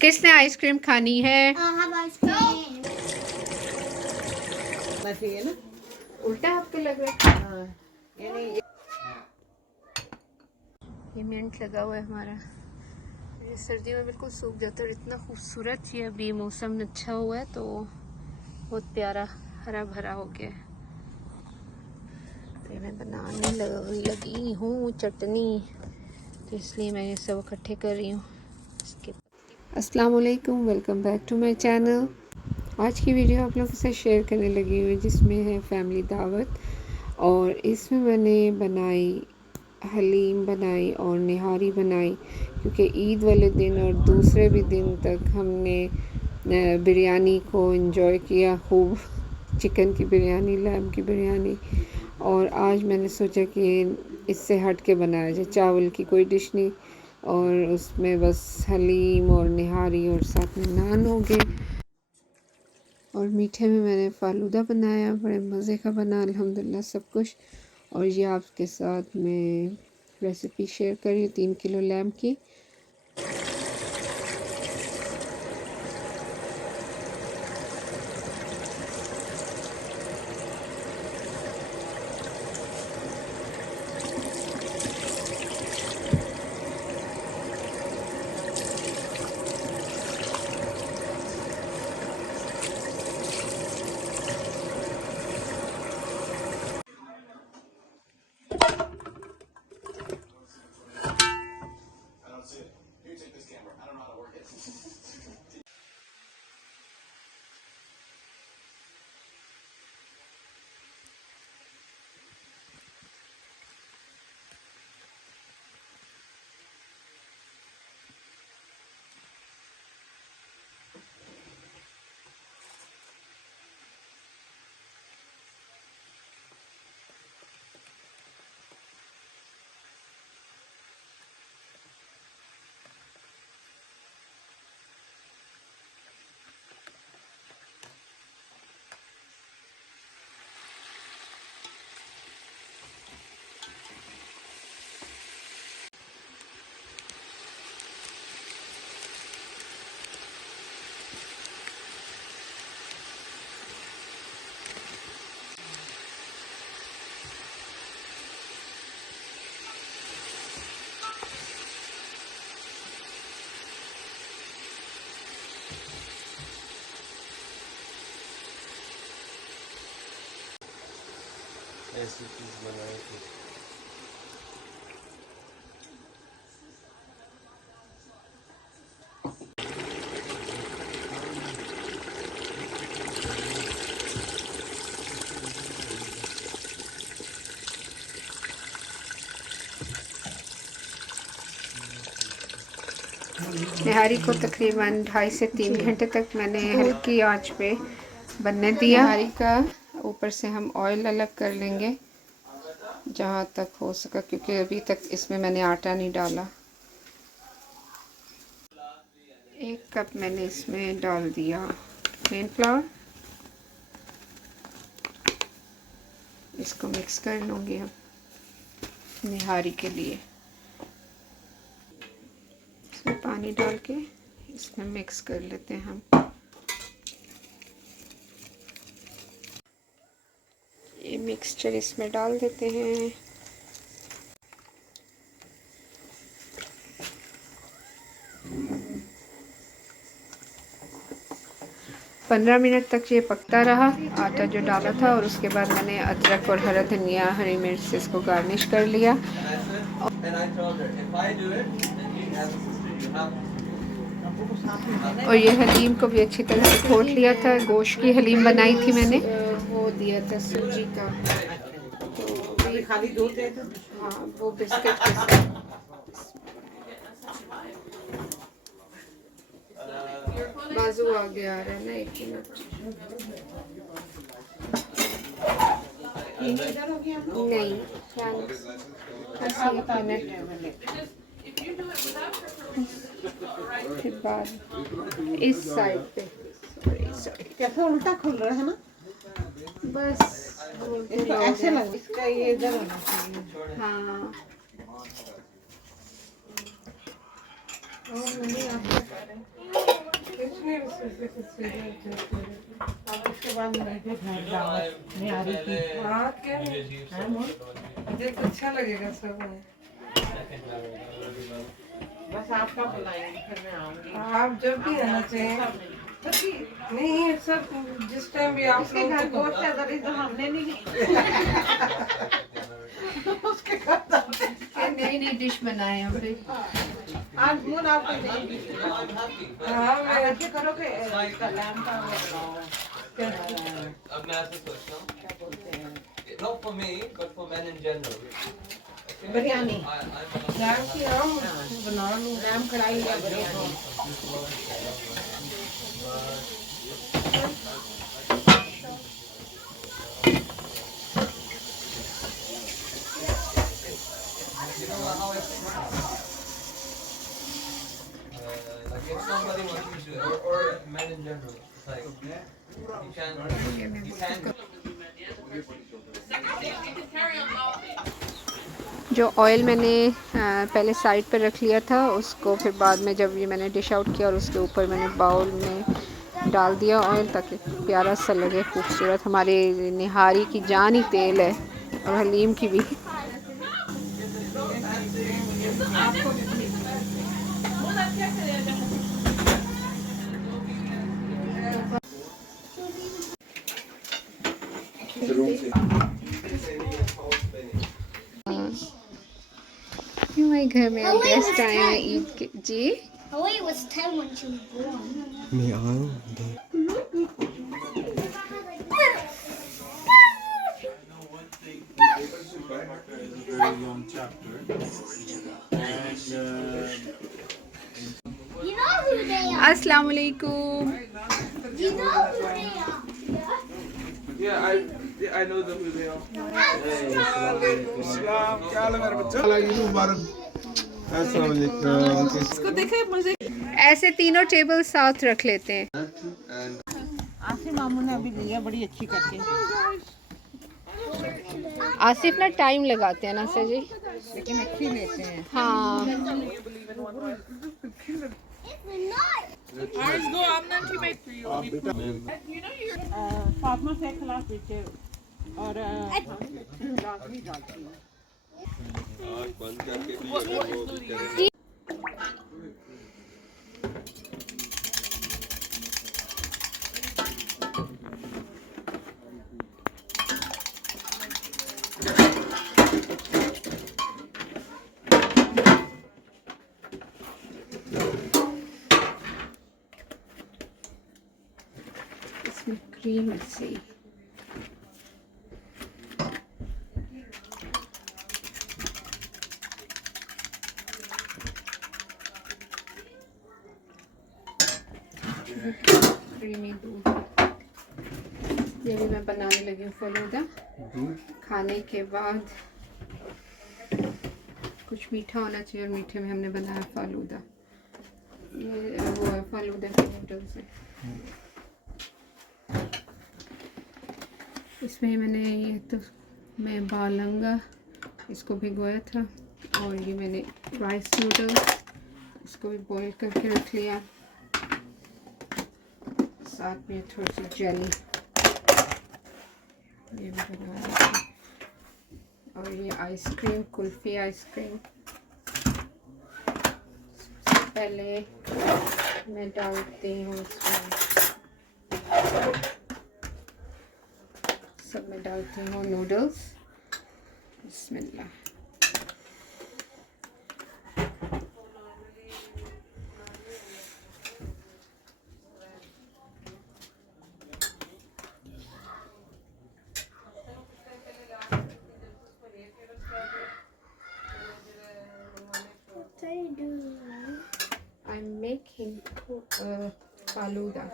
किसने आइसक्रीम खानी है? उल्टा आपको लग रहा है? ये मिंट लगा हुआ है हमारा। ये सर्दियों में बिल्कुल सूख जाता है। इतना खूबसूरत ये अभी मौसम अच्छा हुआ है तो बहुत प्यारा हरा भरा हो गया है। तो मैं बनाने लगी हूँ चटनी, तो इसलिए मैं ये सब इकट्ठे कर रही हूँ। अस्सलाम वालेकुम, welcome back to my channel. आज की वीडियो आप लोगों के साथ शेयर करने लगी हुई जिसमें है फैमिली दावत, और इसमें मैंने बनाई हलीम बनाई और निहारी बनाई, क्योंकि ईद वाले दिन और दूसरे भी दिन तक हमने बिरयानी को एंजॉय किया खूब, चिकन की बिरयानी, लैम की बिरयानी। और आज मैंने सोचा कि इससे हट के बनाया जाए, चावल की कोई डिश नहीं और उसमें बस हलीम और निहारी और साथ में नान हो गए। और मीठे में मैंने फालूदा बनाया, बड़े मज़े का बना अल्हम्दुलिल्लाह सब कुछ। और ये आपके साथ मैं रेसिपी शेयर कर रही हूँ 3 किलो लैम की। ऐसी चीज़ बनाई थी। निहारी को तकरीबन 2.5 से 3 घंटे तक मैंने हल्की आंच पे बनने दिया। निहारी का ऊपर से हम ऑयल अलग कर लेंगे जहाँ तक हो सका, क्योंकि अभी तक इसमें मैंने आटा नहीं डाला। 1 कप मैंने इसमें डाल दिया प्लेन फ्लावर। इसको मिक्स कर लूँगी हम निहारी के लिए। इसमें पानी डाल के इसमें मिक्स कर लेते हैं हम। ये मिक्सचर इसमें डाल देते हैं। पंद्रह मिनट तक ये पकता रहा आटा जो डाला था, और उसके बाद मैंने अदरक और हरा धनिया, हरी मिर्च से इसको गार्निश कर लिया। और ये हलीम को भी अच्छी तरह से घोट लिया था। गोश्त की हलीम बनाई थी मैंने, वो दिया था सूजी का, तो खाली दूध है। हाँ, वो बिस्किट के साथ। बाजू आगे आ रहा है ना, 1 मिनट। नहीं, फिर बाद इस साइड पे कैसा उल्टा खुल रहा है ना, बस इसको ऐसे लग, इसका ये इधर होना चाहिए। हाँ, और मम्मी आप क्या कर रहे हैं? कुछ नहीं, बस ऐसे कुछ सीरियल देख रहे थे। अब उसके बाद मैं भी घर दावत निहारी की। हाँ क्या है मोन? देख अच्छा लगेगा सब में। बस आपका बुलाएंगे फिर मैं आऊंगी। आप जब भी आना चाहिए। नहीं सब जिस टाइम भी आप इसके लोग घर को गोश्त है तभी तो हमने नहीं उसके घर नई नई डिश बनाए हम भी। आज मून आपको नहीं हाँ आप मैं ऐसे करो कि कलाम का अब मैं ऐसे सोचता हूँ, क्या बोलते हैं not for me, but for men in general. Biryani lamb की हम बना लूँ। लैम कढ़ाई या biryani You know how I think? Like if somebody wants to, or men in general, it's like you can. जो ऑयल मैंने पहले साइड पर रख लिया था उसको फिर बाद में जब ये मैंने डिश आउट किया और उसके ऊपर मैंने बाउल में डाल दिया ऑयल ताकि प्यारा सा लगे खूबसूरत। हमारे निहारी की जान ही तेल है और हलीम की भी। हमारे घर में गेस्ट आए हैं ईद के जी। Hawaii was 10 when she was born. Me out. Very long chapter, and You know who they are. अस्सलाम वालेकुम। You know who they are. yeah, I know them who they are. ऐसे तीनों टेबल साथ रख लेते हैं। आसिफ मामू ने अभी लिया बड़ी अच्छी करके आसिफ ना टाइम लगाते हैं ना सर जी। लेकिन अच्छी लेते हैं हाँ फातिमा से खिलाफ पीछे और लाजमी डालती हूँ इसमें क्रीम से क्रीमी दूध। ये भी मैं बनाने लगी हूँ फलूदा। खाने के बाद कुछ मीठा होना चाहिए और मीठे में हमने बनाया फालूदा। ये वो है फालूदा के नूडल्स है। इसमें मैंने ये तो मैं बालंगा इसको भिगोया था और ये मैंने राइस नूडल्स इसको भी बॉईल करके रख लिया। साथ में थोड़ी सी जेली ये भी बना रही थी और ये आइसक्रीम कुल्फ़ी आइसक्रीम। पहले मैं डालती हूँ इसमें सब में डालती हूँ noodles. Bismillah. What are you doing? I'm making Falooda.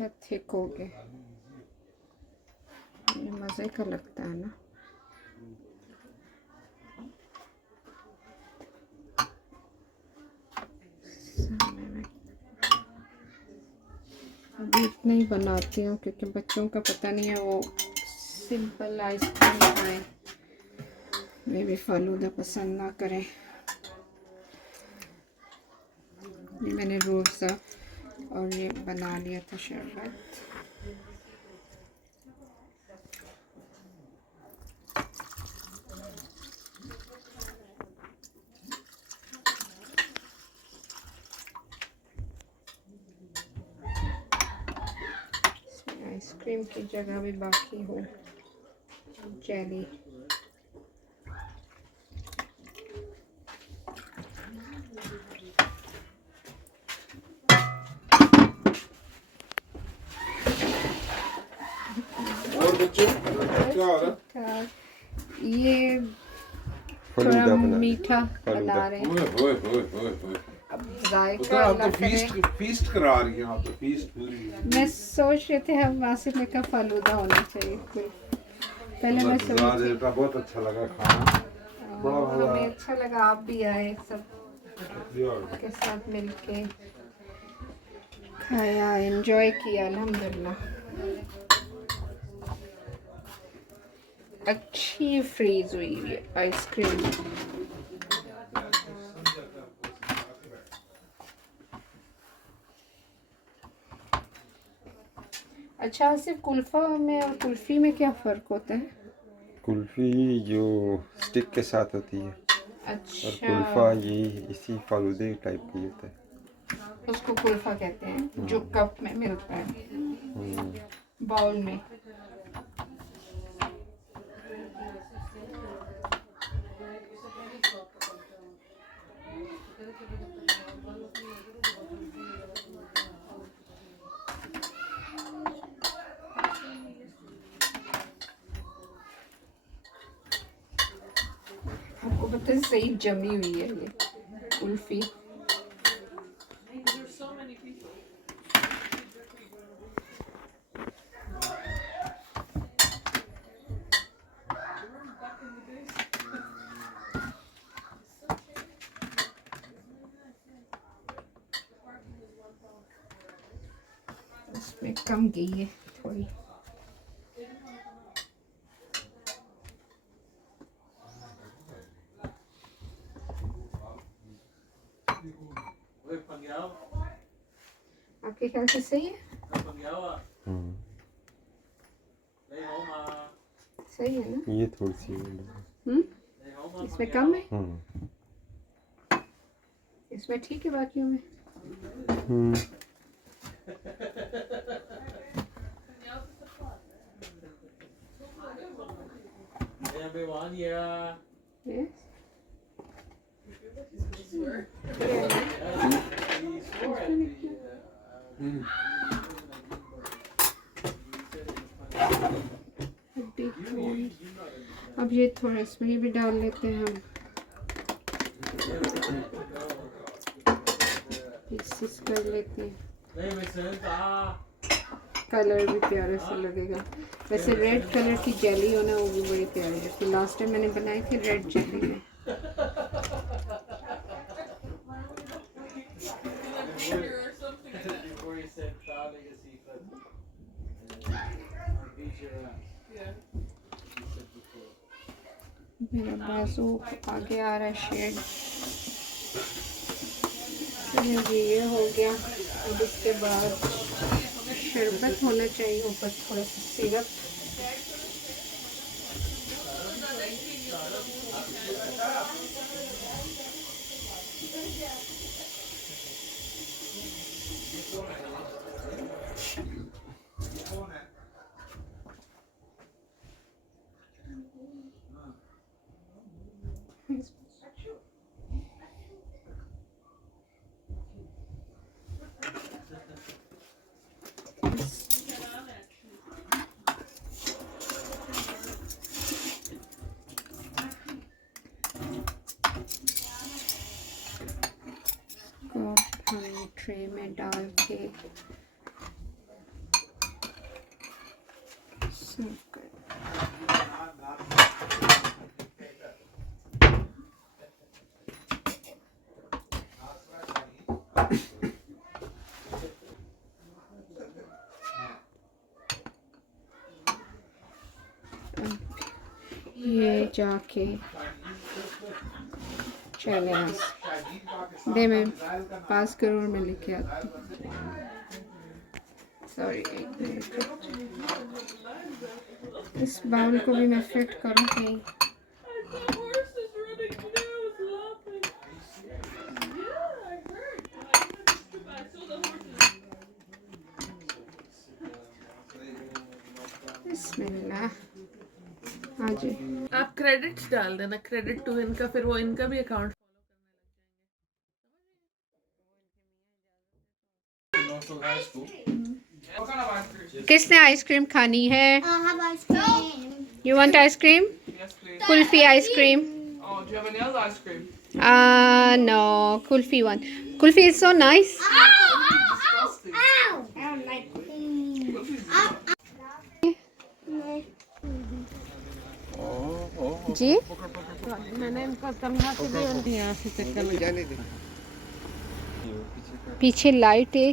अच्छा थिक हो गया, ये मज़े का लगता है ना। अभी इतना ही बनाती हूँ क्योंकि बच्चों का पता नहीं है, वो सिंपल आइसक्रीम खाएं, मे भी फालूदा पसंद ना करें। ये मैंने रोज़ा और ये बना लिया था शरबत। आइसक्रीम की जगह भी बाकी हो जेली। और बच्चों क्या हो रहा है? ये फलूदा थोड़ा बना मीठा फलूदा। बना रहे हैं। ओए ओए ओए ओए। अब तो जायका आप अल्लाह तो करे। फीस्ट करा रही हैं, आप तो फीस्ट पूरी। मैं सोच रहे थे हम वासिफ में का फालूदा होना चाहिए कुल। पहले मैं सोच रही का बहुत अच्छा लगा खाना, बड़ा मजा हमें अच्छा लगा, आप भी आए, सब आया। के साथ मिलके खाया, एंजॉय किया अल्हम्दुलिल्लाह। अच्छी फ्रीज हुई है आइसक्रीम। अच्छा, सिर्फ कुल्फा में और कुल्फी में क्या फ़र्क होता है? कुल्फी जो स्टिक के साथ होती है और अच्छा, कुल्फा ये इसी फालूदे टाइप की होता है। उसको कुल्फा कहते हैं जो कप में मिलता है, बाउल में। आपको पता है सही जमी हुई है ये कुल्फी। इसमें कम गई है थोड़ी। आपके ख्याल से सही है? सही है ना? ये थोड़ी सी इसमें कम है, इसमें ठीक है, बाकियों में yes. अब ये थोड़ा इसमें ये भी डाल लेते हैं हम, पीसेस कर लेते हैं, कलर भी प्यारा सा लगेगा। वैसे रेड कलर की जेली हो ना, वो भी बड़ी प्यारी है। तो लास्ट टाइम मैंने बनाई थी रेड जेली में। मेरा बाजू आगे आ रहा है शेड। चलिए ये हो गया। अब इसके बाद शरबत होना चाहिए, ऊपर थोड़ा सा सिरप। हम ट्रे में डाल के ये जाके चले दे मैं 5 करोड़ में लिखे आती हूँ। सॉरी, इस बाउल को भी मैं फिट करूँ कहीं। बिस्मिल्लाह। हाँ जी, आप क्रेडिट्स डाल देना, क्रेडिट टू इनका, फिर वो इनका भी अकाउंट। किसने आइसक्रीम खानी है? I have ice cream. You want ice cream? Yes, please. Kulfi ice cream? Oh, do you have any other ice cream? No, kulfi one. Kulfi is so nice. Disgusting. I don't like जी, मैंने इनको समझा के दिया, उनके यहाँ से चक्कर लगा। पीछे लाइट है।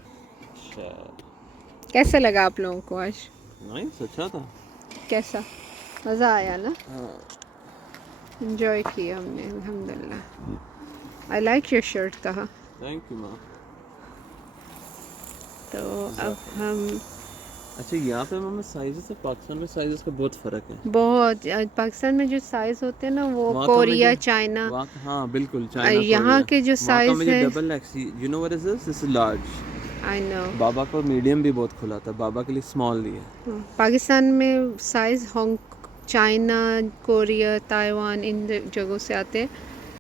कैसा लगा आप लोगों को आज? नाइस, अच्छा था। कैसा मज़ा आया ना? हाँ। एंजॉय किया हमने अल्हम्दुलिल्लाह। आई लाइक योर शर्ट कहा। थैंक यू माँ। तो अब हम अच्छा, यहाँ पे मम्मी साइज़ से पाकिस्तान में साइज़ का बहुत फ़र्क है। बहुत पाकिस्तान में जो साइज होते हैं ना वो वहाँ का कोरिया, मुझे- चाइना, हाँ बिल्कुल, चाइना, यहाँ के जो साइज है, double X, you know what is this? This is large. I know. बाबा को मीडियम भी बहुत खुला था, बाबा के लिए स्मॉल लिया। पाकिस्तान में साइज चाइना, कोरिया, ताइवान इन जगहों से आते हैं।